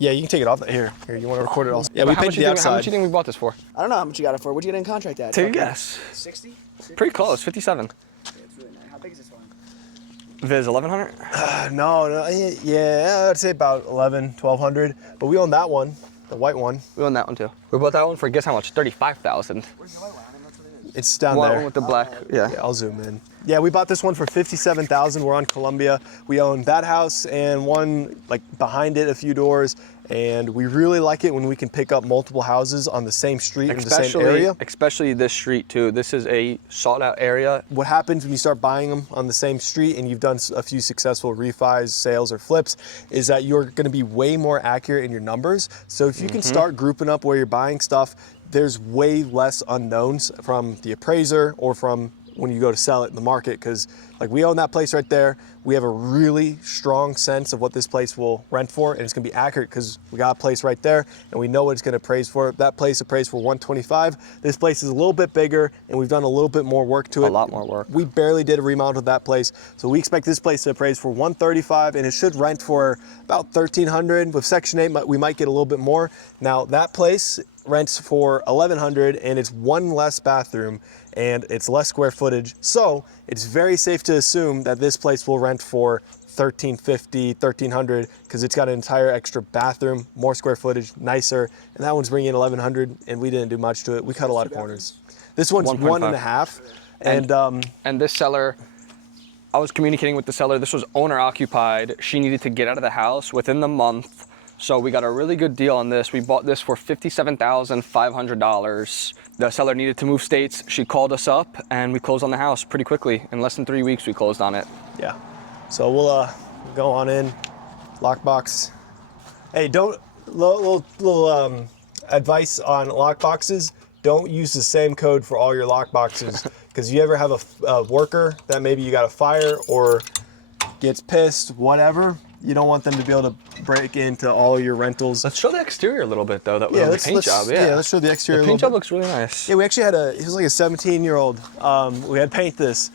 Yeah, you can take it off. Here, you want to record it also? Yeah, we painted the outside. How much do you think we bought this for? I don't know how much you got it for. What'd you get it in contract at? Take a guess. 60? Pretty close, 57. Yeah, it's really nice. How big is this one? Viz, 1100? No, yeah, I'd say about 1200. But we own that one, the white one. We own that one too. We bought that one for, guess how much? 35,000. Where's the white one? I don't know what it is. It's down One there. with the black, yeah. I'll zoom in. Yeah, we bought this one for 57,000. We're on Columbia. We own that house and one like behind it a few doors. And we really like it when we can pick up multiple houses on the same street in the same area. Especially this street too. This is a sought out area. What happens when you start buying them on the same street and you've done a few successful refis, sales, or flips is that you're gonna be way more accurate in your numbers. So if you can start grouping up where you're buying stuff, there's way less unknowns from the appraiser or from when you go to sell it in the market, because like we own that place right there. We have a really strong sense of what this place will rent for, and it's gonna be accurate because we got a place right there and we know what it's gonna appraise for. That place appraised for 125. This place is a little bit bigger and we've done a little bit more work to it. A lot more work. We barely did a remodel to that place. So we expect this place to appraise for 135 and it should rent for about 1,300. With Section 8, we might get a little bit more. Now that place rents for 1,100 and it's one less bathroom and it's less square footage. So it's very safe to assume that this place will rent for 1,350, 1,300 because it's got an entire extra bathroom, more square footage, nicer. And that one's bringing in 1,100 and we didn't do much to it. We cut a lot of corners. This one's 1.5. And this seller, I was communicating with the seller. This was owner occupied. She needed to get out of the house within the month. So we got a really good deal on this. We bought this for $57,500. The seller needed to move states. She called us up and we closed on the house pretty quickly. In less than 3 weeks, we closed on it. Yeah. So we'll go on in, lockbox. Hey, little advice on lockboxes. Don't use the same code for all your lockboxes because you ever have a worker that maybe you got to fire or gets pissed, whatever. You don't want them to be able to break into all your rentals. Let's show the exterior a little bit though. That was the paint job. Yeah, let's show the exterior. The paint job looks really nice. Yeah, we actually had he was like a 17-year-old. We had paint this.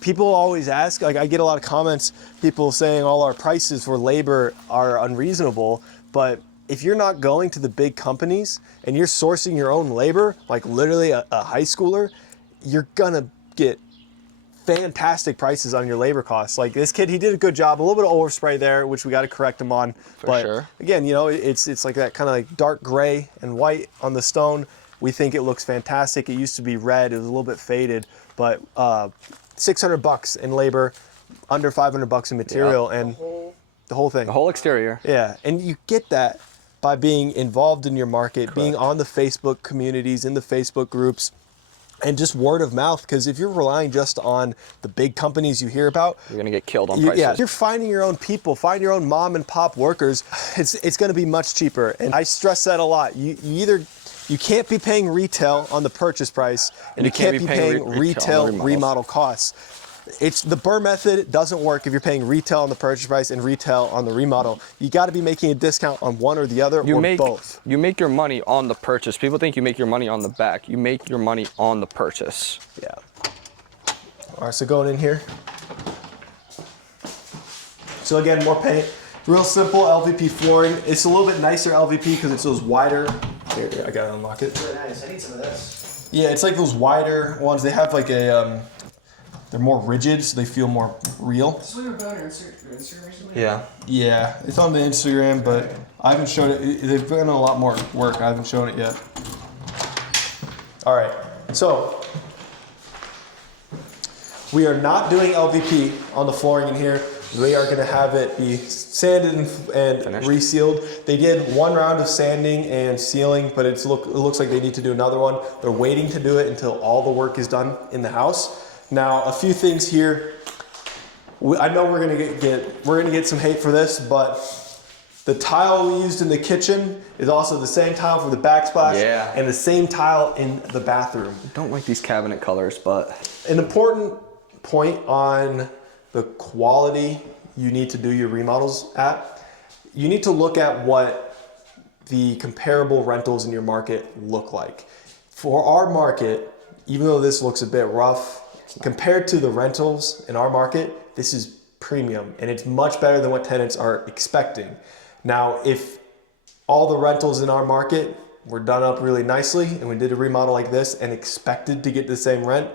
People always ask, like I get a lot of comments, people saying all our prices for labor are unreasonable, but if you're not going to the big companies and you're sourcing your own labor, like literally a high schooler, you're gonna get fantastic prices on your labor costs. Like this kid, he did a good job. A little bit of overspray there, which we got to correct him on. For sure. Again, you know, it's like that kind of like dark gray and white on the stone. We think it looks fantastic. It used to be red. It was a little bit faded, but $600 in labor, under $500 in material, and the whole thing. The whole exterior. Yeah, and you get that by being involved in your market, correct, being on the Facebook communities, in the Facebook groups, and just word of mouth, because if you're relying just on the big companies you hear about, you're gonna get killed on prices. Yeah, you're finding your own people, find your own mom and pop workers. It's gonna be much cheaper, and I stress that a lot. You can't be paying retail on the purchase price, and you can't be paying retail remodel costs. It's the BRRRR method doesn't work if you're paying retail on the purchase price and retail on the remodel. You got to be making a discount on one or the other, or both. You make your money on the purchase. People think you make your money on the back. You make your money on the purchase. Yeah. All right, so going in here. So again, more paint. Real simple LVP flooring. It's a little bit nicer LVP because it's those wider. Here, I gotta unlock it. Really nice. I need some of this. Yeah, it's like those wider ones. They have like a. They're more rigid, so they feel more real. This is what you were putting on your Instagram recently? Yeah. Yeah, it's on the Instagram, but I haven't showed it. They've done a lot more work. I haven't shown it yet. All right, so we are not doing LVP on the flooring in here. We are gonna have it be sanded and resealed. They did one round of sanding and sealing, but it looks like they need to do another one. They're waiting to do it until all the work is done in the house. Now, a few things here. I know we're gonna get some hate for this, but the tile we used in the kitchen is also the same tile for the backsplash, and the same tile in the bathroom. I don't like these cabinet colors, but an important point on the quality you need to do your remodels at. You need to look at what the comparable rentals in your market look like. For our market, even though this looks a bit rough, compared to the rentals in our market, this is premium and it's much better than what tenants are expecting. Now, if all the rentals in our market were done up really nicely and we did a remodel like this and expected to get the same rent,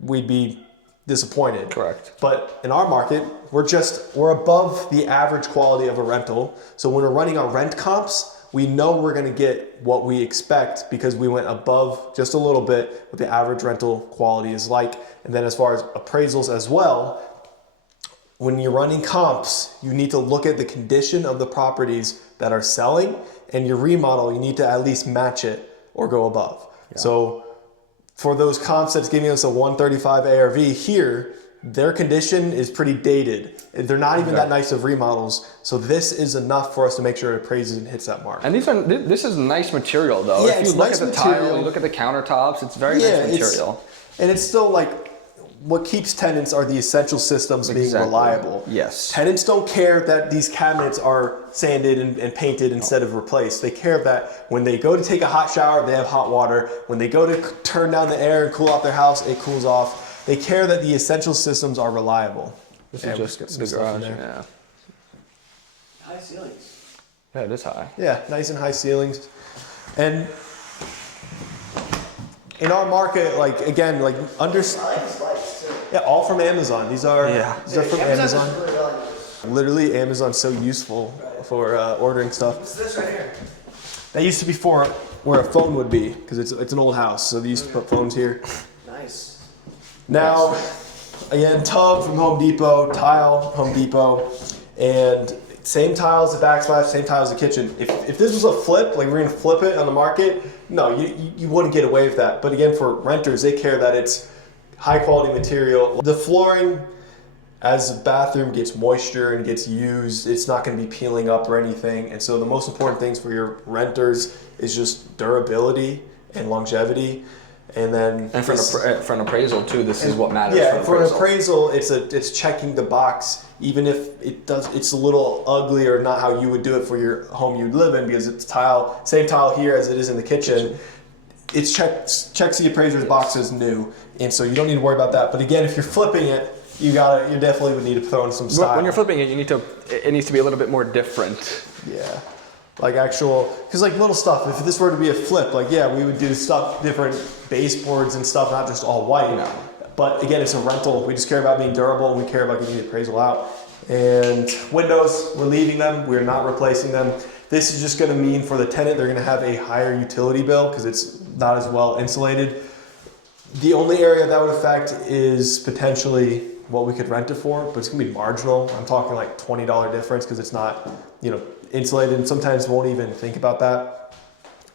we'd be disappointed. Correct. But in our market, we're above the average quality of a rental. So when we're running our rent comps, we know we're gonna get what we expect because we went above just a little bit what the average rental quality is like. And then as far as appraisals as well, when you're running comps, you need to look at the condition of the properties that are selling, and your remodel, you need to at least match it or go above. Yeah. So for those comps that's giving us a 135 ARV here, their condition is pretty dated. They're not even that nice of remodels. So this is enough for us to make sure it appraises and hits that mark. And this is nice material though. Yeah, if you it's look nice at the material. tile, you look at the countertops, it's very nice material. And it's still like, what keeps tenants are the essential systems being reliable. Yes. Tenants don't care that these cabinets are sanded and painted instead of replaced. They care that when they go to take a hot shower, they have hot water. When they go to turn down the air and cool out their house, it cools off. They care that the essential systems are reliable. This is just the garage, yeah. High ceilings. Yeah, it is high. Yeah, nice and high ceilings. And in our market, like again, like under. Yeah, all from Amazon. These are from Amazon. Literally, Amazon's so useful for ordering stuff. What's this right here? That used to be for where a phone would be, because it's an old house, so they used to put phones here. Nice. Now, again, tub from Home Depot, tile, Home Depot, and same tile as the backsplash, same tile as the kitchen. If this was a flip, like we're gonna flip it on the market, no, you wouldn't get away with that. But again, for renters, they care that it's high quality material. The flooring, as the bathroom gets moisture and gets used, it's not going to be peeling up or anything. And so the most important things for your renters is just durability and longevity. And then for an appraisal too, this is what matters. Yeah, for an appraisal, it's checking the box, even if it's a little ugly or not how you would do it for your home you'd live in, because it's same tile here as it is in the kitchen. It checks the appraiser's box as new, and so you don't need to worry about that. But again, if you're flipping it, you definitely would need to throw in some style. When you're flipping it, it needs to be a little bit more different. Yeah, like because like little stuff. If this were to be a flip, like we would do different baseboards and stuff, not just all white. No. But again, it's a rental. We just care about being durable, and we care about getting the appraisal out. And windows, we're leaving them. We're not replacing them. This is just going to mean for the tenant, they're going to have a higher utility bill because it's not as well insulated. The only area that would affect is potentially what we could rent it for, but it's going to be marginal. I'm talking like $20 difference because it's not, insulated, and sometimes won't even think about that.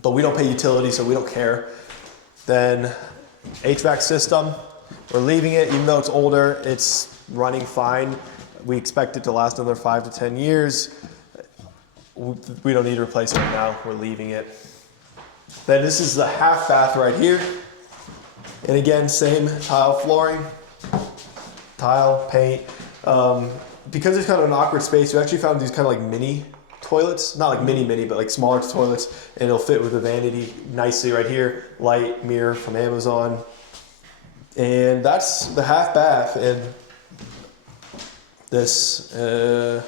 But we don't pay utility, so we don't care. Then HVAC system, we're leaving it, even though it's older, it's running fine. We expect it to last another 5 to 10 years. We don't need to replace it now, we're leaving it. Then this is the half bath right here. And again, same tile flooring, tile, paint. Because it's kind of an awkward space, we actually found these kind of like mini toilets. Not like mini, but like smaller toilets. And it'll fit with the vanity nicely right here. Light, mirror from Amazon. And that's the half bath. And this, the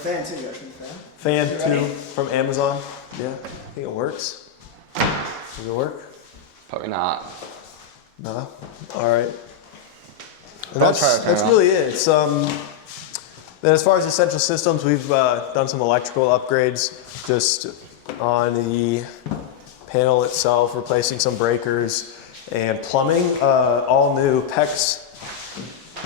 fan too, you actually fan too from Amazon. Yeah, I think it works. Does it work? Probably not. No. All right. And that's really it. It's then as far as essential systems, we've done some electrical upgrades just on the panel itself, replacing some breakers and plumbing. All new PEX.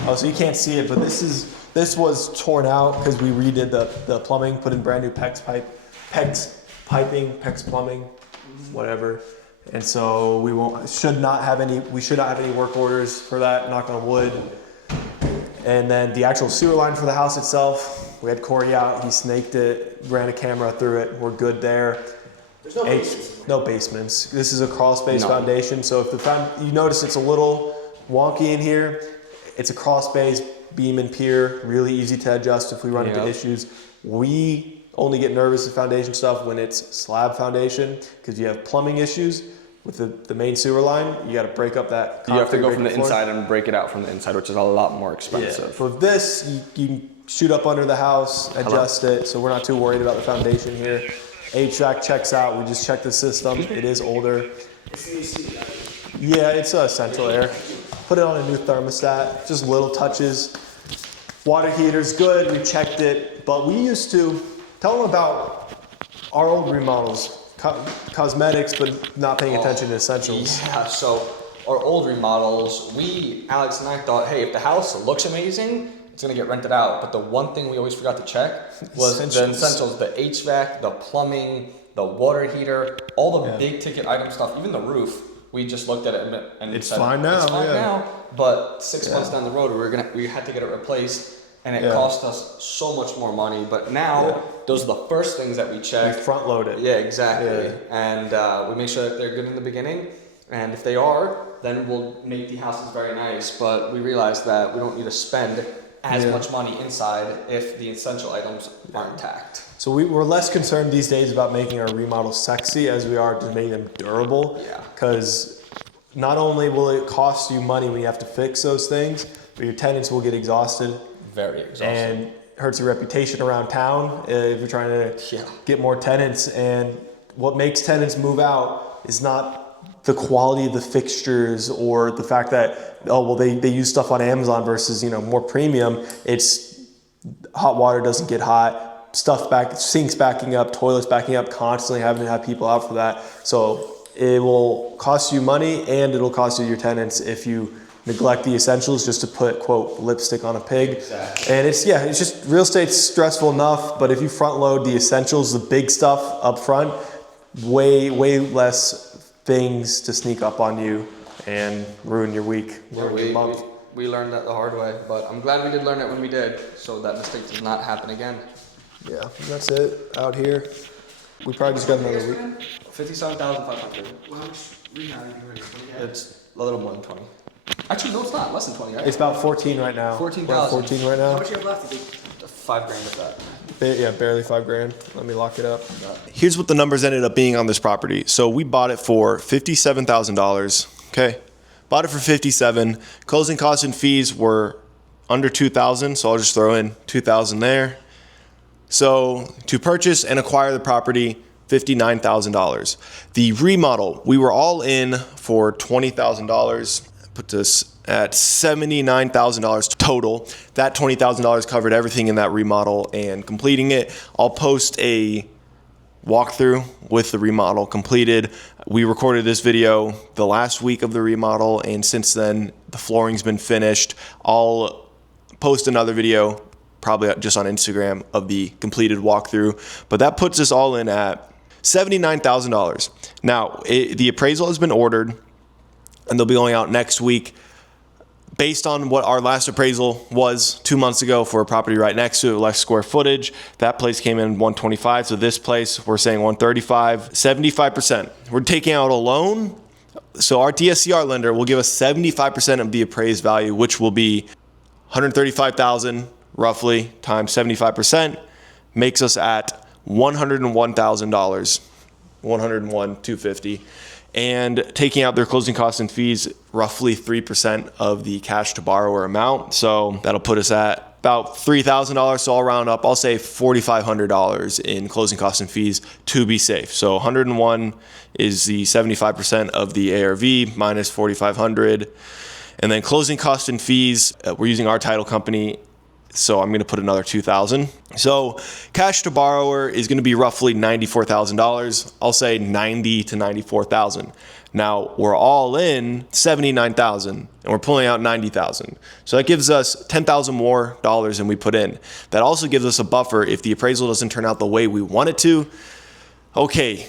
Oh, so you can't see it, but this was torn out because we redid the plumbing, put in brand new PEX plumbing, whatever. And so we should not have any work orders for that, knock on wood. And then the actual sewer line for the house itself, we had Corey out, he snaked it, ran a camera through it, we're good there. There's no basements. No basements. This is a crawl space foundation, so if you notice it's a little wonky in here, it's a crawl space, beam and pier, really easy to adjust if we run into issues. We only get nervous with foundation stuff when it's slab foundation, because you have plumbing issues with the main sewer line. You got to break up that concrete. You have to go from the inside and break it out from the inside, which is a lot more expensive. For this, you can shoot up under the house, adjust it, so we're not too worried about the foundation here. HVAC checks out. We just checked the system. It is older. It's the AC. Yeah, it's central air. Put it on a new thermostat, just little touches. Water heater's good, we checked it, but we used to tell them about our old remodels, cosmetics, but not paying attention to essentials. Yeah, so our old remodels, Alex and I thought, hey, if the house looks amazing, it's gonna get rented out. But the one thing we always forgot to check was the essentials, the HVAC, the plumbing, the water heater, all the big ticket item stuff, even the roof. We just looked at it and It's said, fine now. It's fine now. But 6 months down the road, we had to get it replaced, and it cost us so much more money. But now, those are the first things that we We check. front load it. Yeah, exactly. Yeah. And we make sure that they're good in the beginning. And if they are, then we'll make the houses very nice. But we realize that we don't need to spend as much money inside if the essential items are intact. So we're less concerned these days about making our remodels sexy as we are to make them durable. Yeah. Because not only will it cost you money when you have to fix those things, but your tenants will get exhausted. Very exhausting. And hurts your reputation around town if you're trying to get more tenants. And what makes tenants move out is not the quality of the fixtures or the fact that, they use stuff on Amazon versus, more premium. It's hot water doesn't get hot. Sinks backing up, toilets backing up, constantly having to have people out for that. So it will cost you money and it'll cost you your tenants if you neglect the essentials just to put, quote, lipstick on a pig. Exactly. And it's just real estate's stressful enough, but if you front load the essentials, the big stuff up front, way less things to sneak up on you and ruin your week, ruin your month. We learned that the hard way, but I'm glad we did learn it when we did, so that mistake does not happen again. Yeah, that's it out here. We probably just got another week. 57,500. Well, how much rehab are you doing? It's a little more than 20. Actually, no, it's not. Less than 20, right? It's about 14 right now. 14,000. 14 right How now. much you have left to do? $5 grand of that. Yeah, barely $5,000. Let me lock it up. Here's what the numbers ended up being on this property. So we bought it for $57,000. Okay, bought it for 57. Closing costs and fees were under 2,000. So I'll just throw in 2,000 there. So to purchase and acquire the property, $59,000. The remodel, we were all in for $20,000. Put this at $79,000 total. That $20,000 covered everything in that remodel and completing it. I'll post a walkthrough with the remodel completed. We recorded this video the last week of the remodel, and since then the flooring's been finished. I'll post another video probably just on Instagram of the completed walkthrough, but that puts us all in at $79,000. Now, the appraisal has been ordered and they'll be going out next week. Based on what our last appraisal was 2 months ago for a property right next to it, less square footage, that place came in 125. So this place, we're saying 135, 75%. We're taking out a loan. So our DSCR lender will give us 75% of the appraised value, which will be $135,000 roughly times 75% makes us at $101,000, $101,250. And taking out their closing costs and fees, roughly 3% of the cash to borrower amount. So that'll put us at about $3,000. So I'll round up, I'll say $4,500 in closing costs and fees to be safe. So 101 is the 75% of the ARV minus 4,500. And then closing costs and fees, we're using our title company. So I'm going to put another $2,000. So cash to borrower is going to be roughly $94,000. I'll say $90,000 to $94,000. Now we're all in $79,000 and we're pulling out $90,000. So that gives us $10,000 more dollars than we put in. That also gives us a buffer if the appraisal doesn't turn out the way we want it to. Okay,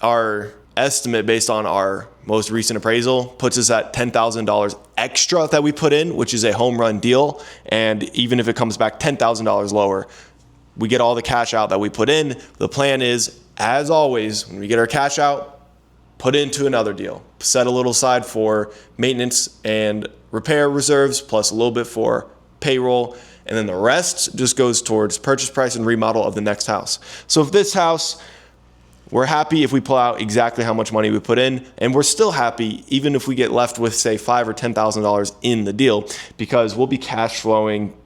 our estimate based on our most recent appraisal puts us at $10,000 extra that we put in, which is a home run deal. And even if it comes back $10,000 lower, we get all the cash out that we put in. The plan is, as always, when we get our cash out, put into another deal. Set a little aside for maintenance and repair reserves, plus a little bit for payroll. And then the rest just goes towards purchase price and remodel of the next house. So if this house, we're happy if we pull out exactly how much money we put in, and we're still happy even if we get left with, say, $5,000 or $10,000 in the deal, because we'll be cash flowing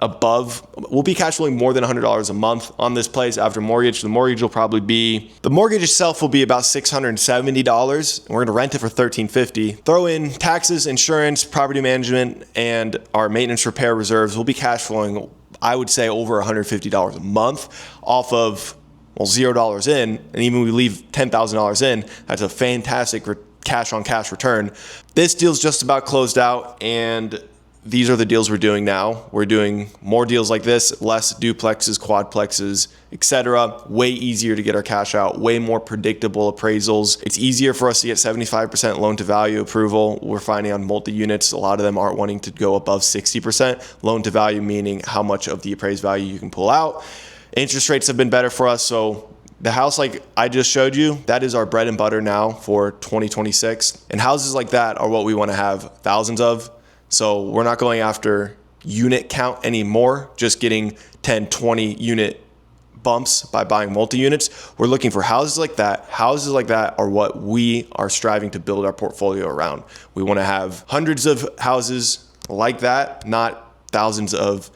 we'll be cash flowing more than $100 a month on this place after mortgage. The mortgage itself will be about $670, and we're gonna rent it for $1,350. Throw in taxes, insurance, property management, and our maintenance repair reserves. We'll be cash flowing, I would say, over $150 a month off of, well, $0 in, and even we leave $10,000 in, that's a fantastic cash on cash return. This deal's just about closed out, and these are the deals we're doing now. We're doing more deals like this, less duplexes, quadplexes, etc. Way easier to get our cash out, way more predictable appraisals. It's easier for us to get 75% loan to value approval. We're finding on multi-units, a lot of them aren't wanting to go above 60%. Loan to value meaning how much of the appraised value you can pull out. Interest rates have been better for us, so the house like I just showed you, that is our bread and butter now for 2026. And houses like that are what we want to have thousands of. So we're not going after unit count anymore, just getting 10, 20 unit bumps by buying multi-units. We're looking for houses like that. Houses like that are what we are striving to build our portfolio around. We want to have hundreds of houses like that, not thousands of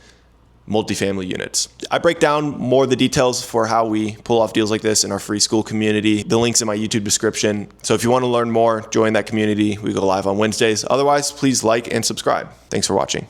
multifamily units. I break down more of the details for how we pull off deals like this in our free Skool community. The link's in my YouTube description. So if you want to learn more, join that community. We go live on Wednesdays. Otherwise, please like and subscribe. Thanks for watching.